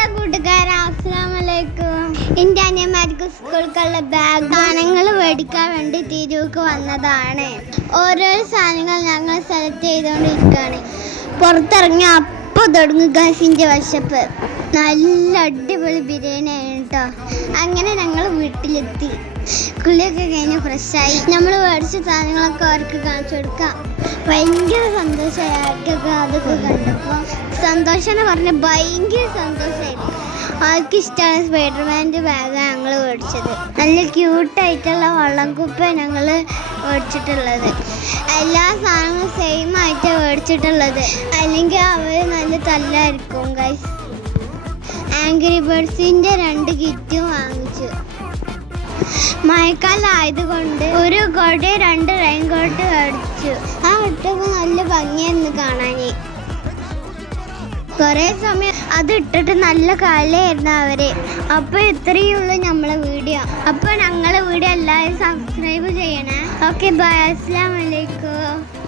Hello കൂട്ടുകാരെ, അസ്സലാമലൈക്കും. എൻ്റെ അനിയന്മാർക്ക് സ്കൂൾക്കുള്ള ബാഗ് സാധനങ്ങൾ മേടിക്കാൻ വേണ്ടി തിരൂക്ക് വന്നതാണ്. ഓരോരോ സാധനങ്ങൾ ഞങ്ങൾ സെലക്ട് ചെയ്തുകൊണ്ടിരിക്കുകയാണ്. പുറത്തിറങ്ങി അപ്പോൾ തുടങ്ങും ഗാസിൻ്റെ വിശപ്പ്. നല്ല അടിപൊളി ബിരിയാണി ആണ് കേട്ടോ. അങ്ങനെ ഞങ്ങൾ വീട്ടിലെത്തി. കുളിയൊക്കെ കഴിഞ്ഞ് ഫ്രഷായി. നമ്മൾ മേടിച്ച സാധനങ്ങളൊക്കെ അവർക്ക് കാണിച്ചു കൊടുക്കാം. ഭയങ്കര സന്തോഷമായി അവർക്കൊക്കെ അതൊക്കെ കണ്ടപ്പോൾ. സന്തോഷം എന്ന് പറഞ്ഞാൽ ഭയങ്കര സന്തോഷമായിരുന്നു. അവർക്ക് ഇഷ്ടമാണ് സ്പൈഡർമാൻ്റെ ബാഗാണ് ഞങ്ങൾ മേടിച്ചത്. നല്ല ക്യൂട്ടായിട്ടുള്ള വള്ളം കുപ്പ ഞങ്ങൾ മേടിച്ചിട്ടുള്ളത്. എല്ലാ സാധനങ്ങളും സെയിം ആയിട്ട് മേടിച്ചിട്ടുള്ളത്, അല്ലെങ്കിൽ അവർ നല്ല തല്ലായിരിക്കും ഗൈസ്. ആംഗ്രി ബേർഡ്സിൻ്റെ 2 കിറ്റും വാങ്ങിച്ചു. മഴക്കാലം ആയതുകൊണ്ട് ഒരു കോട്ട് 2 റെയിൻ കോട്ട് മേടിച്ചു. ആ ഇട്ടപ്പോൾ നല്ല ഭംഗിയായിരുന്നു കാണാൻ. കുറേ സമയം അത് ഇട്ടിട്ട് നല്ല കളിയായിരുന്നു അവര്. അപ്പോൾ ഇത്രയേ ഉള്ളൂ നമ്മളെ വീഡിയോ. അപ്പോൾ ഞങ്ങളെ വീഡിയോ എല്ലാവരും സബ്സ്ക്രൈബ് ചെയ്യണേ. ഓക്കെ ബൈ, അസ്സലാമു അലൈക്കും.